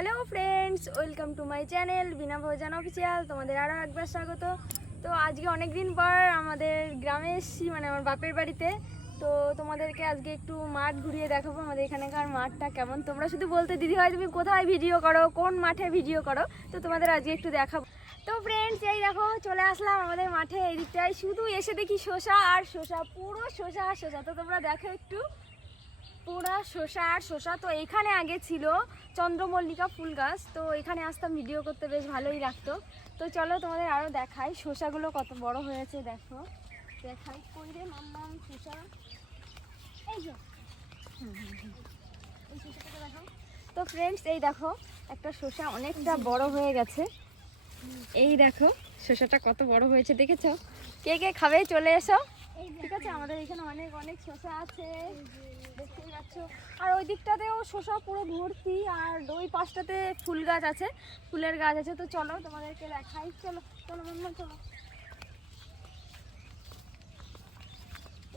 Hello friends, welcome to my channel Bina Bhojan official. তোমাদের আরও একবার স্বাগত। তো আজকে অনেক দিন পর আমাদের গ্রামে এসেছি, মানে আমার বাপের বাড়িতে। তো তোমাদেরকে আজকে একটু মাঠ ঘুরিয়ে দেখাবো, আমাদের এখানকার মাঠটা কেমন। তোমরা শুধু বলতে দিদি ভাই তুমি কোথায় ভিডিও করো, কোন মাঠে ভিডিও করো, তো তোমাদের আজকে একটু দেখাবো। তো ফ্রেন্ডস, এই দেখো চলে আসলাম আমাদের মাঠে। এই দিকটায় শুধু এসে দেখি শসা আর শসা, পুরো শসা আর শসা। তো তোমরা দেখো একটু, পুরা শসা আর শসা। তো এখানে আগে ছিল চন্দ্রমল্লিকা ফুল গাছ, তো এখানে আসতাম ভিডিও করতে, বেশ ভালোই লাগতো। তো চলো তোমাদের আরও দেখাই শসাগুলো কত বড় হয়েছে। দেখো দেখাই কই রে মাম্মাম শসা, এই যে এই শসাটাকে দেখো। তো ফ্রেন্ডস, এই দেখো একটা শসা অনেকটা বড় হয়ে গেছে। এই দেখো শসাটা কত বড় হয়েছে, দেখেছো? কে কে খাবে চলে এসো। ঠিক আছে, আমাদের এখানে অনেক অনেক শসা আছে, দেখতেই পাচ্ছ। আর ওই দিকটাতেও শসা পুরো ভর্তি, আর ওই পাশটাতে ফুল গাছ আছে, ফুলের গাছ আছে। তো চলো তোমাদেরকে দেখাই, চলো চলো মাম্মা চলো।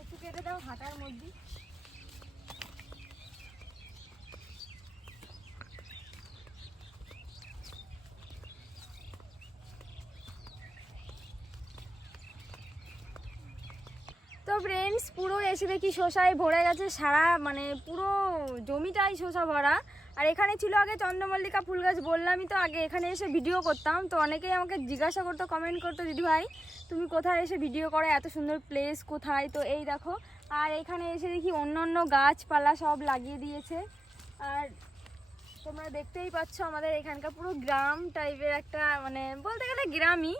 একটু কেটে দাও হাঁটার মধ্যে। তো ফ্রেন্ডস, পুরো এসে দেখি শসায় ভরে গেছে, সারা মানে পুরো জমিটাই শসা ভরা। আর এখানে ছিল আগে চন্দ্রমল্লিকা ফুল গাছ, বললামই তো আগে এখানে এসে ভিডিও করতাম। তো অনেকেই আমাকে জিজ্ঞাসা করতো, কমেন্ট করতো, দিদি ভাই তুমি কোথায় এসে ভিডিও করো, এত সুন্দর প্লেস কোথায়। তো এই দেখো, আর এখানে এসে দেখি অন্য অন্য গাছপালা সব লাগিয়ে দিয়েছে। আর তোমরা দেখতেই পাচ্ছ আমাদের এখানকার পুরো গ্রাম টাইপের একটা, মানে বলতে গেলে গ্রামই।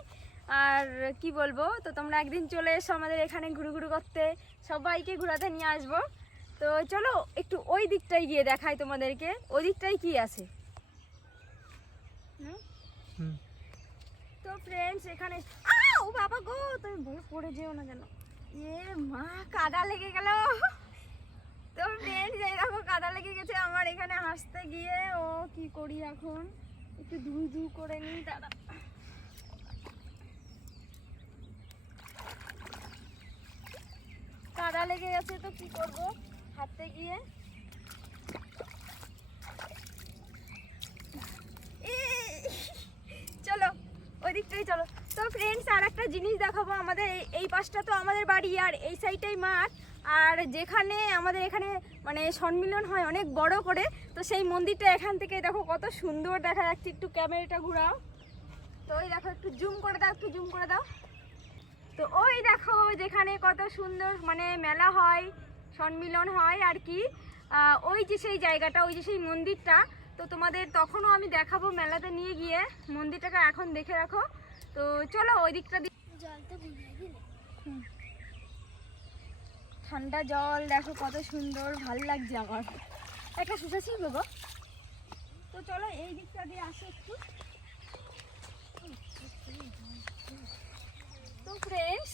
আর কি বলবো, তো তোমরা একদিন চলে এসো আমাদের এখানে ঘুরু ঘুরু করতে, সবাইকে ঘোরাতে নিয়ে আসবো। তো চলো একটু ওই দিকটায় গিয়ে দেখাই তোমাদেরকে, ওই দিকটায় কি আছে। তো ফ্রেন্ডস, এখানে ও বাবা গো, তুমি পড়ে যেও না যেন, এ মা কাদা লেগে গেল। তো ফ্রেন্ডস, এই দেখো কাদা লেগে গেছে আমার এখানে হাসতে গিয়ে। ও কি করি এখন, একটু ধুই ধুই করে নিই, দাঁড়া। কাদা লেগে গেছে, তো কি করব হাঁটতে গিয়ে। চলো ওই দিকটাই চলো। তো ফ্রেন্ডস, আর একটা জিনিস দেখাবো। আমাদের এই পাশটা তো আমাদের বাড়ি, আর এই সাইডটাই মাঠ। আর যেখানে আমাদের এখানে মানে সম্মিলন হয় অনেক বড় করে, তো সেই মন্দিরটা এখান থেকে দেখো কত সুন্দর দেখা যাচ্ছে। একটু ক্যামেরাটা ঘুরাও, তো ওই দেখো, একটু জুম করে দাও, একটু জুম করে দাও। তো ওই দেখো যেখানে কত সুন্দর মানে মেলা হয়, সম্মিলন হয় আর কি। ওই যে সেই জায়গাটা, ওই যে সেই মন্দিরটা। তো তোমাদের তখনও আমি দেখাবো মেলাতে নিয়ে গিয়ে। মন্দিরটাকে এখন দেখে রাখো। তো চলো ওই দিকটা ঠান্ডা জল দেখো কত সুন্দর, ভালো লাগছে আমার। একটা শসা ছিল গো। তো চলো এই দিকটা দিয়ে আসো একটু। তো ফ্রেন্ডস,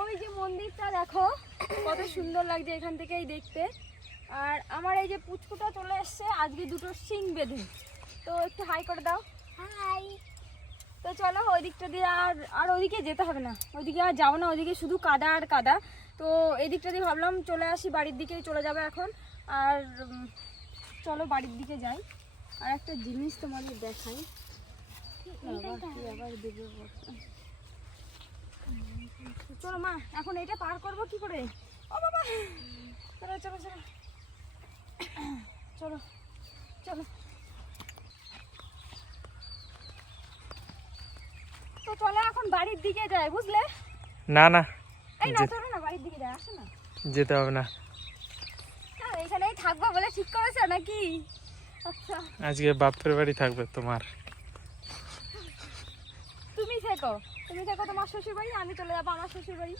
ওই যে মন্দিরটা দেখো কত সুন্দর লাগছে এখান থেকেই দেখতে। আর আমার এই যে পুচকুটা চলে এসছে আজকে দুটো শিং বেঁধে। তো একটু হাই করে দাও, হাই। তো চলো ওই দিকটা দিয়ে, আর ওইদিকে যেতে হবে না, ওইদিকে আর যাবো না, ওইদিকে শুধু কাদা আর কাদা। তো এই দিকটা দিয়ে ভাবলাম চলে আসি, বাড়ির দিকেই চলে যাবে এখন। আর চলো বাড়ির দিকে যাই। আর একটা জিনিস তোমাদের দেখাই, আবার দেবো। চলো মা, এখন এটা পার করবো কি করে? ও বাবা, চলো চলো চলো চলো চলো। তো চলো এখন বাড়ির দিকে যাই, বুঝলে? না না, এই না চলো না, বাড়ির দিকে যাই, আসো না। যেতে হবে না, এখানেই থাকবো বলে ঠিক করেছো নাকি? আচ্ছা, আজকে বাপের বাড়ি থাকবে তোমার। তুমি থেকো, তুমি থেকো তোমার শ্বশুর বাড়ি, আমি চলে যাবো আমার শ্বশুর বাড়ি।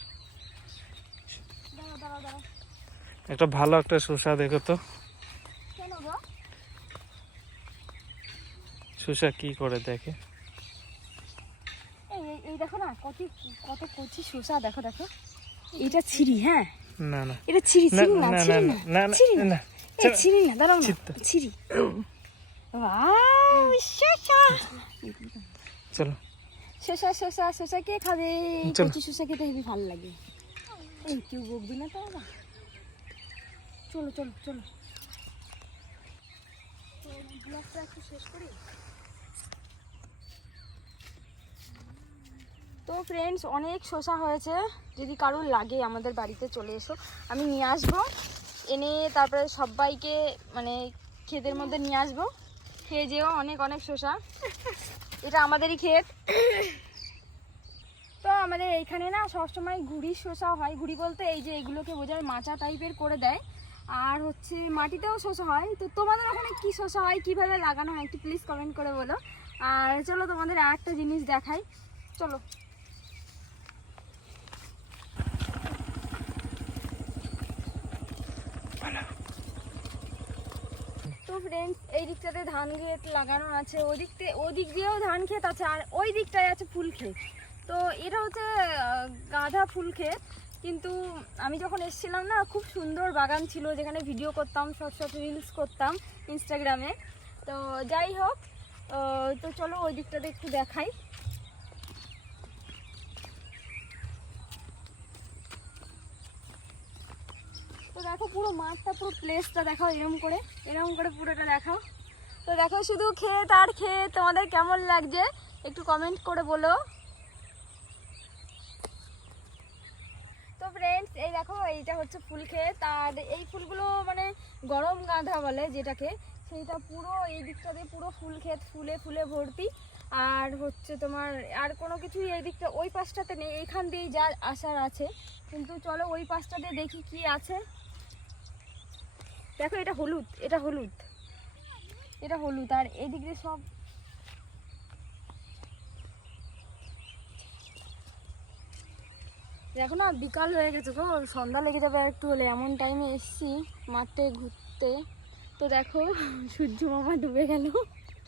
দাঁড়াও দাঁড়াও দাঁড়াও, একটা ভালো একটা শসা দেখো তো, কেন গো? শসা কি করে দেখে। এই এই দেখো না, কত কত কচি শসা, দেখো দেখো। এটা ছিরি, হ্যাঁ না না, এটা ছিরি, না ছিরি না না, না ছিরি না না, না ছিরি না, না, এই ছিরি না, দাঁড়াও না, ছিটতে। ছিরি। ওয়াও, শসা। চলো শসা শসা শসা কে খাবে? চলো। কচি শসা খেতে হেবি ভালো লাগে। এই কেউ বকবি না তো বাবা। চলো চলো চলো। ব্লগটা একটু শেষ করি। তো ফ্রেন্ডস, অনেক শসা হয়েছে, যদি কারোর লাগে আমাদের বাড়িতে চলে এসো, আমি নিয়ে আসবো, এনে তারপরে সবাইকে মানে ক্ষেতের মধ্যে নিয়ে আসবো, খেয়ে যেও। অনেক অনেক শসা, এটা আমাদেরই ক্ষেত। তো আমাদের এইখানে না সবসময় ঘুড়ির শসা হয়, ঘুড়ি বলতে এই যে এগুলোকে বোঝায়, মাচা টাইপের করে দেয়। আর হচ্ছে মাটিতেও শসা হয়। তো তোমাদের ওখানে কি শসা হয়, কিভাবে লাগানো হয়, একটু প্লিজ কমেন্ট করে বলো। আর চলো তোমাদের আর একটা জিনিস দেখাই, চলো। তো ফ্রেন্ডস, এই দিকটাতে ধান ক্ষেত লাগানো আছে, ওদিক দিয়েও ধান ক্ষেত আছে, আর ওই দিকটায় আছে ফুল ক্ষেত। তো এটা হচ্ছে গাঁদা ফুল ক্ষেত। কিন্তু আমি যখন এসেছিলাম না, খুব সুন্দর বাগান ছিল, যেখানে ভিডিও করতাম, শর্ট শর্ট রিলস করতাম ইনস্টাগ্রামে। তো যাই হোক, তো চলো ওই দিকটাতে একটু দেখাই। তো দেখো পুরো মাঠটা, পুরো প্লেসটা দেখাও, এরকম করে পুরোটা দেখাও। তো দেখো শুধু ক্ষেত আর ক্ষেত, তোমাদের কেমন লাগছে একটু কমেন্ট করে বলো। তো ফ্রেন্ডস, এই দেখো এইটা হচ্ছে ফুল ক্ষেত, আর এই ফুলগুলো মানে গরম গাঁদা বলে যেটাকে, সেইটা পুরো এই দিকটাতে পুরো ফুল ক্ষেত, ফুলে ফুলে ভর্তি। আর হচ্ছে তোমার আর কোনো কিছুই এই দিকটা, ওই পাশটাতে নেই, এইখান দিয়েই যা আসার আছে। কিন্তু চলো ওই পাশটাতে দেখি কি আছে। দেখো এটা হলুদ, এটা হলুদ, আর এদিক দিয়ে সব দেখো না, বিকাল হয়ে গেছে গো, সন্ধ্যা লেগে যাবে আর একটু হলে, এমন টাইমে এসছি মাঠে ঘুরতে। তো দেখো সূর্য মামা ডুবে গেল।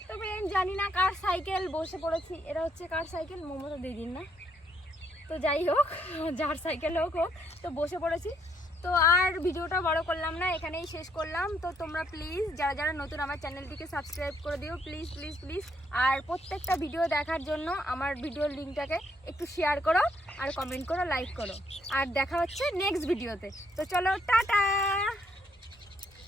তবে জানি না কার সাইকেল, বসে পড়েছি। এটা হচ্ছে কার সাইকেল, মমতা দিদির না। তো যাই হোক, যার সাইকেল হোক হোক, তো বসে পড়েছি। তো আর ভিডিওটা বড় করলাম না, এখানেই শেষ করলাম। তো তোমরা প্লিজ যারা যারা নতুন আমার চ্যানেলটিকে সাবস্ক্রাইব করে দিও, প্লিজ প্লিজ প্লিজ। আর প্রত্যেকটা ভিডিও দেখার জন্য আমার ভিডিওর লিঙ্কটাকে একটু শেয়ার করো, আর কমেন্ট করো, লাইক করো। আর দেখা হচ্ছে নেক্সট ভিডিওতে। তো চলো, টাটা।